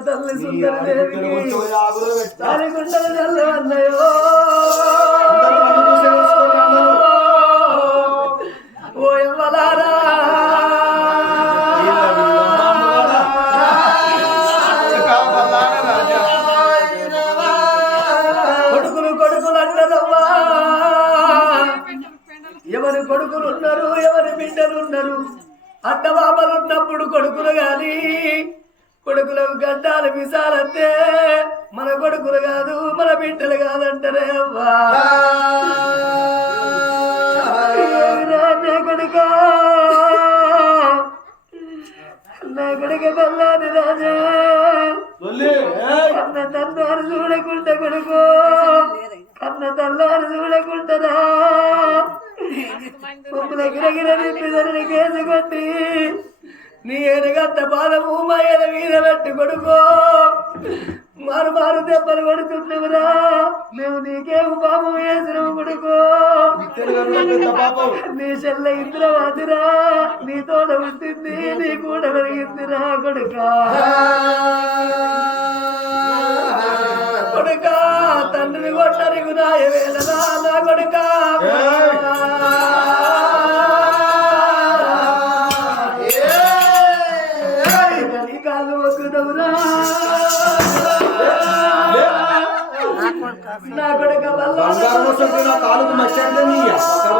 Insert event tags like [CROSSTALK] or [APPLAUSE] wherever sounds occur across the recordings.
తల్లి సుందరదేవికి దాని గుండెల కొడుకా నా కొడుక బల్లాని రాజా. కన్న తల్లారు చూడకుండా కొడుకు. కన్న తల్లారు చూడకుంటారా మమ్మల్ని గిరగిర నింపిదని కేసు కొట్టి నీ ఎనగంత పాదము మా ఎన మీద పెట్టి కొడుకో. మారు మారు దెబ్బలు కొడుతున్నావురా మేము నీకేము పాపం వేసినాము కొడుకో. నీ చెల్ల ఇంద్రవాదిరా. నీ తోడ ఉంటుంది నీ కూడా పెరిగిందిరా కొడుకా. కొడుక తండ్రిని కొట్టరికి నాయ వేలనా నా కొడుక. Deus.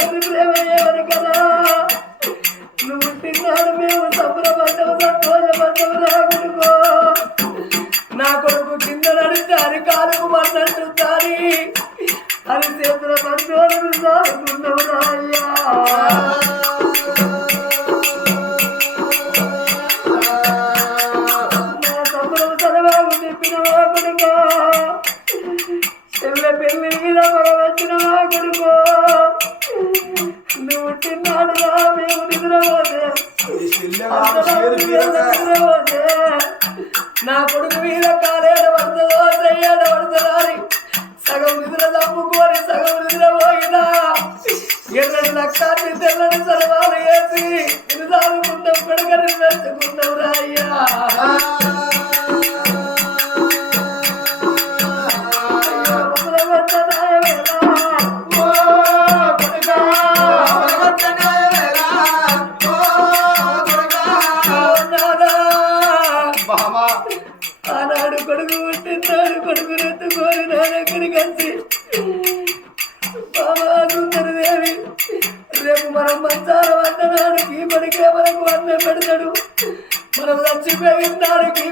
తండ్రి ప్రేమ ఎవరి నువ్వు తిన్నాడు మేము సంబరపడ్డము కొడుకో నా కొడుకు కింద అరి కాలుకు మన్నట్టు అని చేతుల బంధువులను సాగుతున్నావు నా కొడుకు మీద కాలేడ పడుతుందో చెయ్యాడ పడుతుందా అని సగం నిద్ర తప్పుకొని సగం నిద్ర పోయినా ఎర్రని లక్షాన్ని తెల్లని సర్వాలు వేసి ఇది సాగుకుంటాం కొడుకని పెంచుకుంటాం రా తండ్రి వచ్చి రేపు మనం మంచాల వంటనాడు ఈ మనకు అన్నం పెడతాడు. మనం చచ్చిపోయినాడు ఈ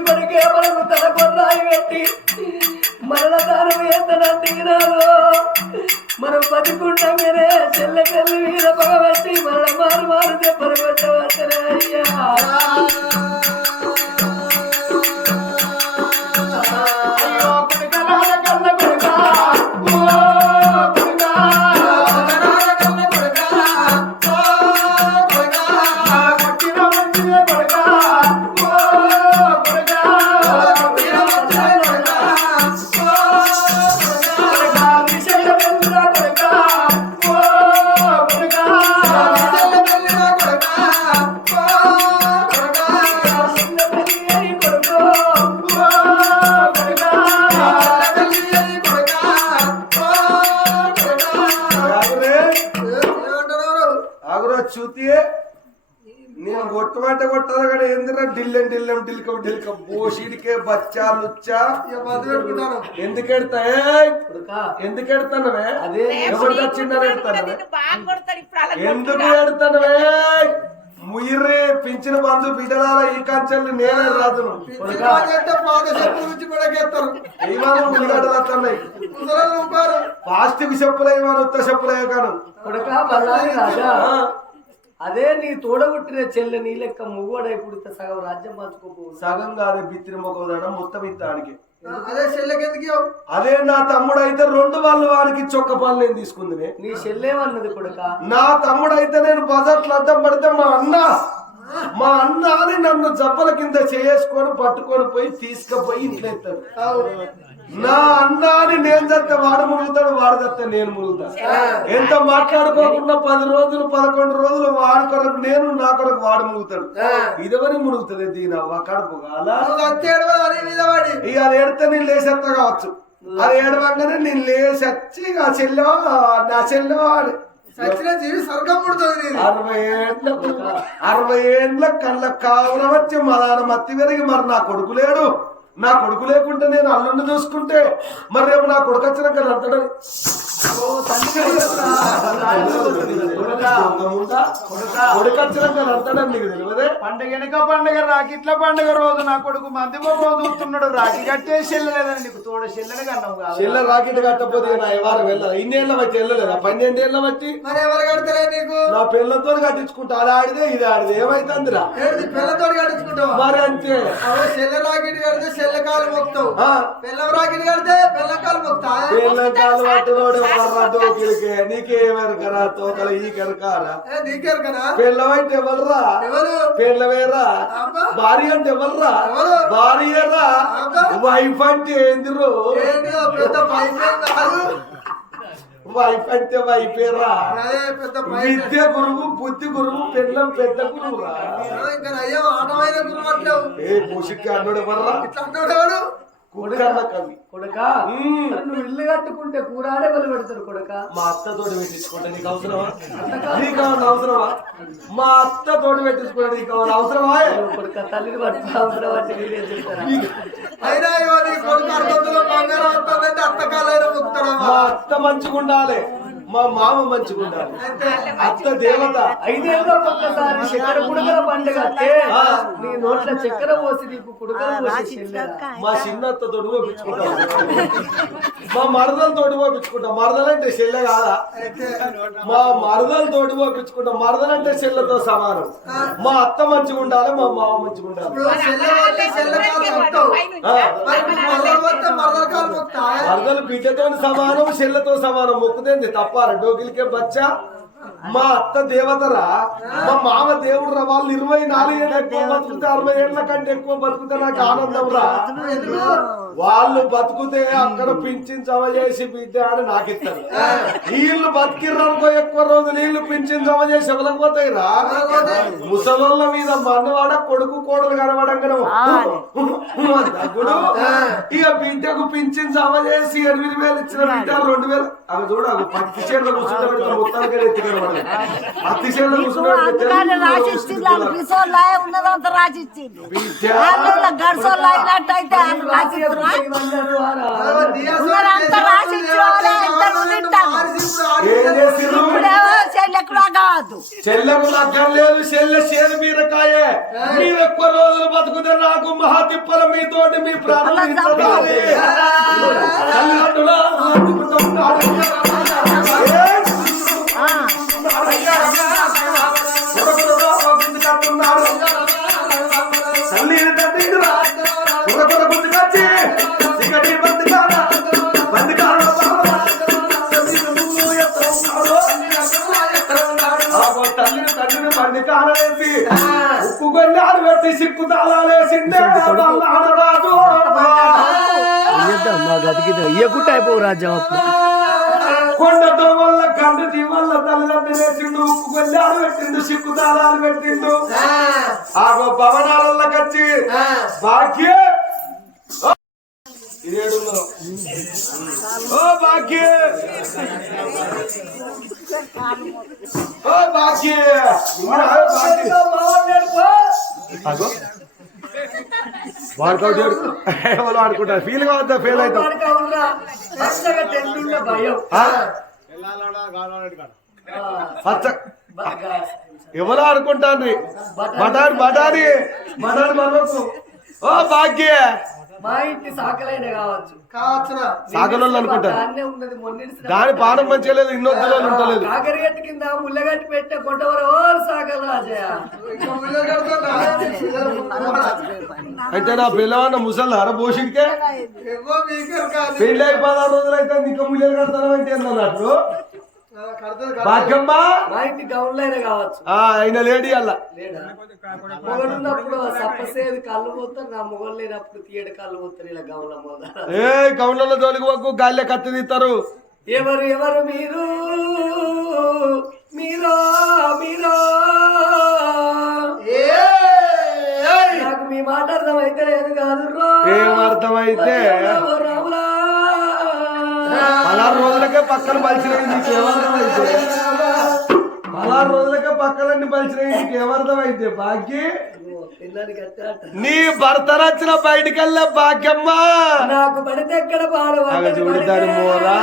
కొట్టమంటే కొట్టారు కానీ ఏందిరా డిల్లెం డిల్లెం డిల్కం డిల్కం బోషిడికే బచ్చా లుచ్చా. పెట్టుకుంటాను. ఎందుకు ఎడతా? కొడుకా ఎందుకు ఎడతానవే అదే ఎవరు తెచ్చిందని ఎడతానవే ఎందుకు ఎడతానవే ముయిరే పించిన బంధు బిడ్డలాల ఈ కంచెల్ని నేనే రాదును. ఉంటారు ప్లాస్టిక్ చెప్పులే ఇవాళ ఉత్త చెప్పులే కాను అదే నీ తోడబుట్టిన చెల్లె నీ లెక్క మువ్వడై పుడితే సగం రాజ్యం పంచుకోపోవు సగం కాదు బిత్తిన మొక్కదాడ మొత్తం ఇత్తానికి అదే చెల్లెకి ఎందుకు అదే నా తమ్ముడు అయితే రెండు వాళ్ళు వాడికి చొక్క పనులు నేను తీసుకుంది నీ చెల్లెమన్నది కొడుక? నా తమ్ముడు అయితే నేను బజార్లో అడ్డం పడితే మా అన్న మా అన్న అని నన్ను జబ్బల కింద చేసుకొని పట్టుకొని పోయి తీసుకుపోయి ఇంట్లో ఎత్తాడు. నా అన్న అని నేను చస్తే వాడు మురుగుతాడు వాడు చస్తే నేను మురుగుతా. ఎంత మాట్లాడుకోకుండా పది రోజులు పదకొండు రోజులు వాడి కొరకు నేను నా కొరకు వాడు మురుగుతాడు. ఇదవని మురుగుతుంది దీని అవ్వ కడుపు ఇక అది ఏడితే నేను లేసేస్తా కావచ్చు. అది ఏడవంగానే నేను లేసొచ్చి నా చెల్లెవా నా చెల్లెవా అని సచిన జీవి స్వర్గం పుడుతుంది అరవై ఏండ్లకు అరవై ఏండ్ల కళ్ళ కావున వచ్చి మా నాన్న మత్తి పెరిగి మరి నా కొడుకు లేడు. నా కొడుకు లేకుంటే నేను అల్లుండి చూసుకుంటే మరి రేపు నా కొడుకు వచ్చినాక అంతడం కొడుకు వచ్చినాక నీకు తెలియదే? పండగ వెనక పండగ రాకిట్ల పండగ రోజు నా కొడుకు మంది చూస్తున్నాడు రాకి కట్టేసి వెళ్ళలేదని నీకు తోడ చెల్లెని కన్నావు కాదు. చెల్ల రాకెట్ కట్టకపోతే నా ఎవరు వెళ్ళాలి? ఇన్నేళ్ళ వచ్చి వెళ్ళలేదా? పన్నెండేళ్ళ వచ్చి మరి ఎవరు కడతారే నీకు? నా పిల్లలతో కట్టించుకుంటా. అది ఆడిదే ఇది ఆడిదే. ఏమైతుందిరా? ఏంటి పిల్లతో కట్టించుకుంటావా? మరి అంతే. అవే చెల్ల రాకెట్ కడితే చెల్ల కాలు మొక్తావు పిల్లం రాకెట్ కడితే పిల్ల కాలు మొక్తా పిల్లకాయలు పట్టుకోడు ఎవర్రా దోకిలికే నీకేమెరకరా తోకలు ఈ కెరకారా? ఏ, నీకేరు కదా పిల్లవైతే ఎవర్రా? ఎవరు? పిల్లవేరా. భార్య అంటే ఎవర్రా? ఎవరు? భార్యరా. వైఫ్ అంటే ఏందిరో? ఏంటి పెద్ద ఏం కాదు. పెద్ద పైప్ విద్య గురువు బుద్ధి గురువు పిల్లం పెద్ద గురువురా. ఇంకా అయ్యో గురువట్లేవు ఏ ముషిక్ అన్నుడు ఎవర్రా? ఇట్లా అంటాడు ఎవరు కవి కొడక. నువ్వు ఇల్లు కట్టుకుంటే కూరాడే బలి పెడతారు కొడక. మా అత్త తోటి పెట్టించుకుంటా నీకు అవసరమా? నీకు అవసరమా? మా అత్త తోటి పెట్టించుకుంటా నీకు అవసరమా? కొడుక తల్లిని పట్టుకో అవసరం అయినా కొడుకు అర్థంలో బంగారం వస్తుందంటే అత్తకాలైన మా అత్త మంచిగా ఉండాలి మా మామ మంచిగా ఉండాలి. అత్త దేవత ఐదేళ్ళ ఒక్కసారి చక్కెర కుడుకల పండుగ నీ నోట్ల చక్కెర పోసి నీకు కుడుకలు పోసి చెల్లెరా. మా చిన్న అత్త తోటి పోపించుకుంటాం మా మరదల తోటి పోపించుకుంటాం మరదలంటే చెల్లె కాదా? మా మరదల తోటి పోపించుకుంటాం మరదలంటే చెల్లెతో సమానం. మా అత్త మంచిగా ఉండాలి మా మామ మంచిగా ఉండాలి. మరదలు బిడ్డతో సమానం చెల్లెతో సమానం మొక్కుదేంది తప్పారా డోకిలికే బచ్చా? మా అత్త దేవతరా? మా మామ దేవుడు రా వాళ్ళు ఇరవై నాలుగు ఏళ్ళు ఎక్కువ బతుకుతే అరవై ఏళ్ళ కంటే ఎక్కువ బతుకుతే నాకు ఆనందం రా వాళ్ళు బతుకుతే అక్కడ పింఛన్ జమ చేసి బిడ్డ అని నాకు ఇస్తారు. వీళ్ళు బతికిర్రనుకో ఎక్కువ రోజులు వీళ్ళు పింఛన్ జమ చేసి ఎవరికి పోతాయి రా ముసలోళ్ళ మీద మన్నవాడ కొడుకు కోడలు కనబడంగా ఇక బిడ్డకు పింఛన్ జమ చేసి ఎనిమిది వేలు ఇచ్చిన బిడ్డ రెండు వేలు. అవి చూడ పత్తి చేనులో కూర్చుంటే మొత్తానికి ఎత్తి కనబడదు. పత్తి చేనులో అందుకని రాసిచ్చింది వాళ్ళు కూర్చుంటే పిసోళ్ళ ఉన్నదంతా రాసిచ్చింది వాళ్ళు గడిసోళ్ళ అయినట్టయితే వాళ్ళు రాసిస్తున్నా ఉన్నదంతా రాసిచ్చి ఎంత తింటాను ఏం చేసిర్రు ఇప్పుడేమో చెల్లెక్కుడా కావద్దు చెల్లెకు లగ్గం లేదు చెల్లె చేను బీరకాయే. మీరు ఎక్కువ రోజులు బతుకుతే నాకు మహా తిప్పల మీతోటి మీ ప్రాణం అలా ఏ? ఇయ్యకుంటే అయిపోవు రాజ్యం అప్పుడు కొండతో వల్ల కంటి వల్ల తల్లిదండ్రులు వేసిండు ఉప్పు గొల్లాలు పెట్టిండు సిక్కు తాళాలు పెట్టిండు. ఆగో భవనాలకి వచ్చి భాగ్య. ఓ. భాగ్య. ఓ భాగ్య. అగో. [LAUGHS] ఎవరు ఆడుకుంటారు ఫీల్ కావద్దా ఫెయిల్ అవుతాం ఎవరు ఆడుకుంటారు? బటాని బటాని బటాని మనకు ఓ భాగ్య. మా ఇంటి సాకలైన కావచ్చు. సాగలోళ్ళు అనుకుంటారు. దాని పానం మంచిగా లేదు ఇన్నొద్దులో ఉంటలేదు కాకరగట్టు కింద ముళ్ళగట్టు పెట్టే కొండవరు ఓ సాకలు రాజయ్య. అంటే నా పిల్లవాడిన ముసలి అరబోషిడికే పెళ్ళి అయి పదహారు రోజులు అయితే ఇంకా ముయ్యలు కడతాను అంటే అన్నట్లు భాగ్యమ్మ? మా ఇంటి గౌన్లైన కావచ్చు. ఆ, ఆయన లేడీ అల్ల లేదా? మొగడున్నప్పుడు సప్పసేది కళ్ళు పోతారు నా మొగలు లేనప్పుడు తీయడు కళ్ళు పోతారు ఇలా గౌన్ల మొద ఏ కౌంటర్ల తోలికి వక్కు గాల్లే కత్తి తీస్తారు. ఎవరు ఎవరు మీరు? మీరో మీరో? నాకు మీ మాట అర్థమైతే లేదు కాదు రో. ఏం అర్థమైతే. పదహారు రోజులకే పక్కన పలిచినాయి నీకు ఏమర్థమైతే పదహారు రోజులకే పక్కలన్నీ పలిచినాయి నీకు ఏమర్థమైతే పిల్లానికి అట్ట అట్ట. నీ భర్త నచ్చిన బయటికెళ్ళే భాగ్యమ్మ నాకు పడితే ఎక్కడ చూడు దాని మోరా.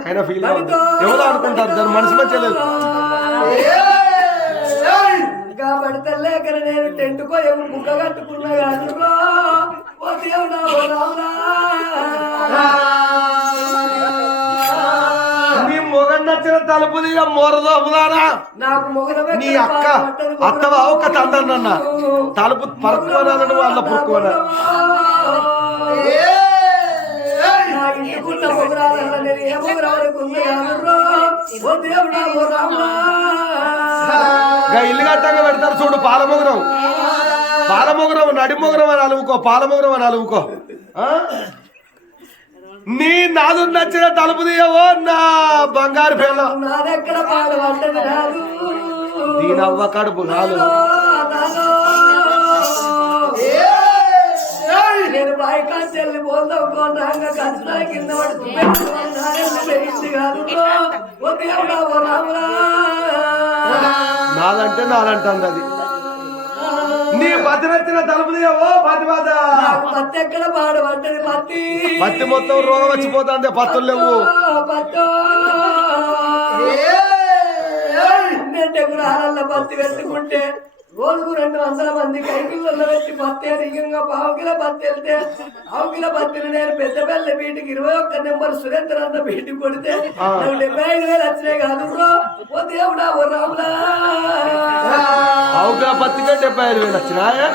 అయినా ఫీల్ ఎవరు అనుకుంటారు దాని మనసు పడితే లేకన నేను టెంటుకో ఏమో బుక్క కట్టుకున్నా. ఓ దేవుడా ఓ. నచ్చిన తలుపు తీయ మోరదోపుదానా నీ అక్క అత్తవా? ఒక తందన్న తలుపు పరుక్కున్నాను వాళ్ళ పురుక్కున్నా ఇల్లు కట్టంగా పెడతారు చూడు పాలమొగరం పాలమొగరం నడిమొగరం అని అలువుకో పాలమొగరం అని అలువుకో. ఆ? నీ నాదు నచ్చిన తలుపు తీయవో నా బంగారు పిల్ల దీని అవ్వ కడుపు కాదు నేను కింద పడుతుంది కాదు. నాదంటే నాదంటుంది అది. నీ పత్తి నచ్చిన పత్తి బాధ పత్తి ఎక్కడ పాడు పడ్డది పత్తి పత్తి మొత్తం రోగం వచ్చిపోతుంది పత్తులు లేవు. పత్తి పెట్టుకుంటే రోజుకు రెండు వందల మంది కైకిళ్ళల్లో పెట్టి పత్తి అధికంగా పావు కిలో పత్తి వెళ్తే పావు కిలో పత్తిని నేను పెద్ద పెళ్ళ బీటికి ఇరవై ఒక్క నెంబర్ సురేంద్ర అన్న బీటికి కొడితే నువ్వు డెబ్బై ఐదు వేలు వచ్చినాయి కాదు బ్రో. ఓ దేవుడా ఓ రాములా పావు కిలో పత్తికే డెబ్బై ఐదు వేలు వచ్చినాయే?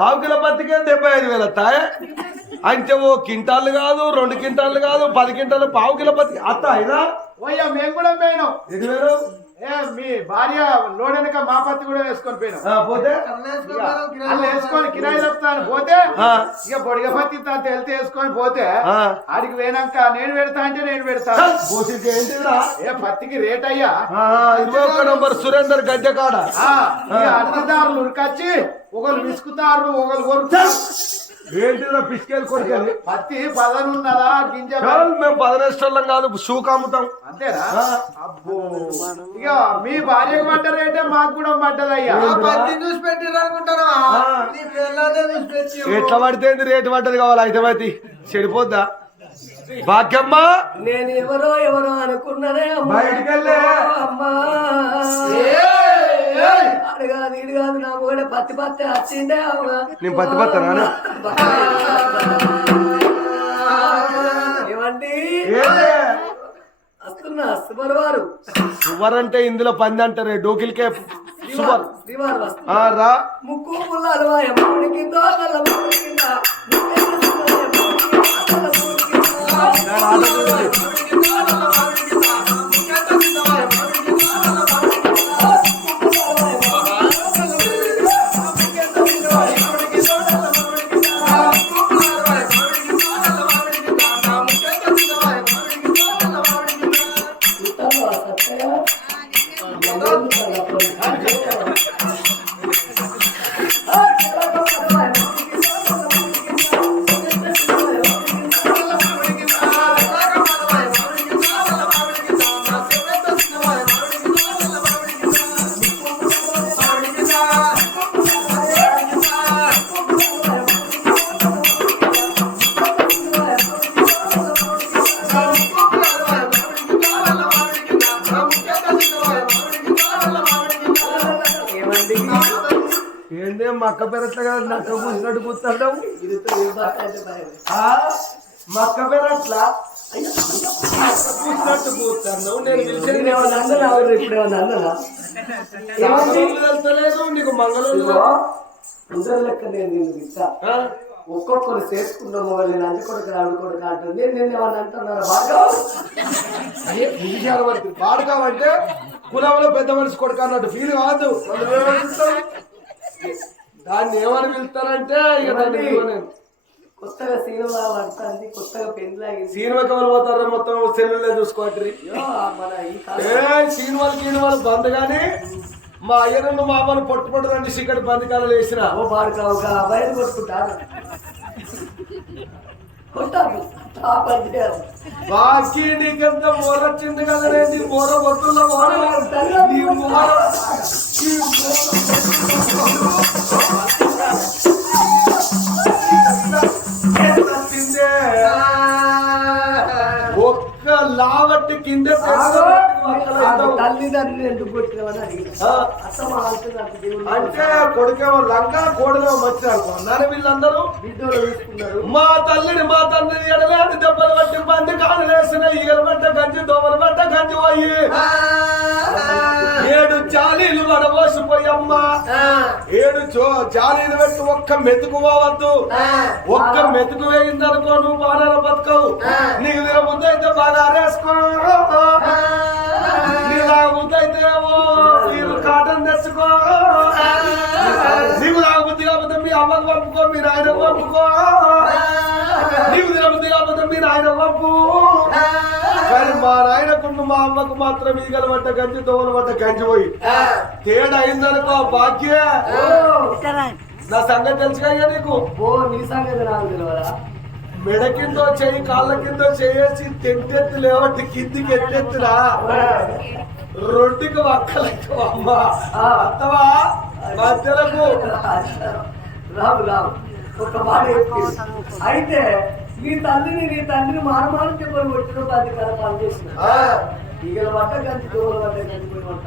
పావు కిలో పత్తికే డెబ్బై ఐదు వేలు వస్తాయి? అంటే ఓ క్వింటాళ్ళు కాదు రెండు క్వింటాళ్ళు కాదు పది క్వింటాలు పావు కిలో పత్తి అత్త అయినా ఓయ్యా మేము కూడా పోయినాం. ఏ మీ భార్య లోడ్ వెనక మా పత్తి కూడా వేసుకొని పోయినాం ఆ, పోతే? వేసుకొని కిరాయి చెప్తాను పోతే ఆ. ఇక బొడిగ పత్తి తాత వెళ్తే వేసుకొని పోతే. ఆడికి పోయినాక నేను పెడతా అంటే నేను పెడతా. పోసికి ఏంటిరా ఏ పత్తికి రేట్ అయ్యా? ఆ, ఇరవై ఒక్క నంబర్ సురేందర్ గడ్డ కాడ. అర్థదారులు ఉరికొచ్చి ఒకరు విసుకుతారు ఒకరు కొరుకుతారు ఏంటిరా పిసికేలు కొరికేది పత్తి పదనున్నదా గింజ చాలు మేము పదనేష్టోళ్ళం కాదు షూక్ అమ్ముతాం. అంతేనా? ఆ. అబ్బో. ఇక మీ భార్యకు పడ్డ రేటే మాకు కూడా పడ్డదయ్యా. చూసి పెట్టిర్రు అనుకుంటారా ఎట్లా పడితే రేటు పడ్డది కావాలి అయితే చెడిపోద్దా? భాగ్యమ్మ నేను ఎవరో ఎవరో అనుకున్నానే అమ్మా. బయటికెళ్ళే. అమ్మా. కాదు ఇడు కాదు నా కూడా పత్తి పత్తి వచ్చిందే నేను పత్తి ఏమండి? వస్తున్నా సుమర్ వారు. సువర్ అంటే ఇందులో పంది అంటారే డోకిల్కే సువర్ శ్రీవారు వస్తున్నా. ఆ, రా. ముక్కు పుల్లాలు ముక్కు మా అక్క పెరట్ల కదా నక్క కూసినట్టు కూర్చుంటాం ఇది ఏం భాష అంటే భయం. ఆ? మా అక్క పెరట్ల నక్క కూసినట్టు కూర్చున్నావు నేను? మంగళూరు వెళ్తలేదు నీకు మంగళూరు అందరి లెక్క నేను నిన్ను ఇస్తా? ఒక్కొక్కరు చేసుకున్నాము నేను అంది కొడుకు ఆవిడ కొడుకు అంటుంది నేను ఏమన్నా అంటున్నారా అయ్యే, విషయాలు పడుతుంది పాడు కాబట్టి కులంలో పెద్ద మనిషి కొడుకు అన్నట్టు ఫీల్ కాదు? దాన్ని ఏమని పిలుస్తారంటే ఇక దాన్ని. కొత్తగా సినిమా పడుతుంది కొత్తగా పెళ్ళి సినిమాకి ఎవరు పోతారో మొత్తం సెల్లులే చూసుకోవట్రి మన ఈ ఏ సినిమాలు సినిమాలు బంద్ కానీ మా అయ్యను మా అమ్మను పొట్టు పొట్టు రండి సిక్కడి బందికాలు వేసిన. ఓ బాడుక ఒక బయలు కొట్టుకుంటారు. కొట్టాలి. బాకీ నీకంత మోర వచ్చింది కదా నీ మోర వద్దుల్లో మోర నీ మోర ఒక్క లావట్టి కింద ఆగో. తల్లిదండ్రులు ఎందుకు కొట్టినవని అడిగిన. అంటే కొడుకేమో లంక కోడలేమో మర్చినారు అన్నారు వీళ్ళందరూ. బిడ్డలు తీసుకున్నారు. మా తల్లిని మా తండ్రిని ఎడలేని దెబ్బలు పట్టి బంది కాలు వేసిన ఈగలు పట్ట గంజి దోమలు పట్ట గంజి పోయి. ఏడు జాలీలు వడబోసిపోయమ్మ ఏడు జో జాలీలు పెట్టి ఒక్క మెతుకు పోవద్దు. ఒక్క మెతుకు వేయిందనుకో నువ్వు బాగా బతకవు. నీకు తిన ముందు అయితే బాగా ఆరేసుకో కాటన్ తెచ్చుకో. నీకు తాగ బుద్ధి కాకపోతే మీ అమ్మకు పంపుకో మీ నాయన పంపుకో. నీకు తిన బుద్ధి కాకపోతే మీ నాయన పంపు. కానీ మా నాయనకు మా అమ్మకు మాత్రం ఈగల పట్ట గంజి దోమల పట్ట గంజి పోయి. తేడా అయిందనుకో భాగ్య. నా సంగతి తెలుసుగా నీకు? ఓ నీ సంగతి నాకు తెలియదా మెడ కిందో చెయ్యి కాళ్ళ కిందో చేసి తెంతెత్తి లేవట్టి కిందికి ఎత్తెత్తురా? రొట్టికి వక్కలైతే అమ్మ. అత్తవా? మధ్యలకు. రాము రాము. ఒక మాట. అయితే నీ తల్లిని నీ తండ్రిని మానమానం చెప్పని కొట్టిన పది కదా పని చేసిన ఆ, ఈగల పట్ట గంటి దూరం పట్ట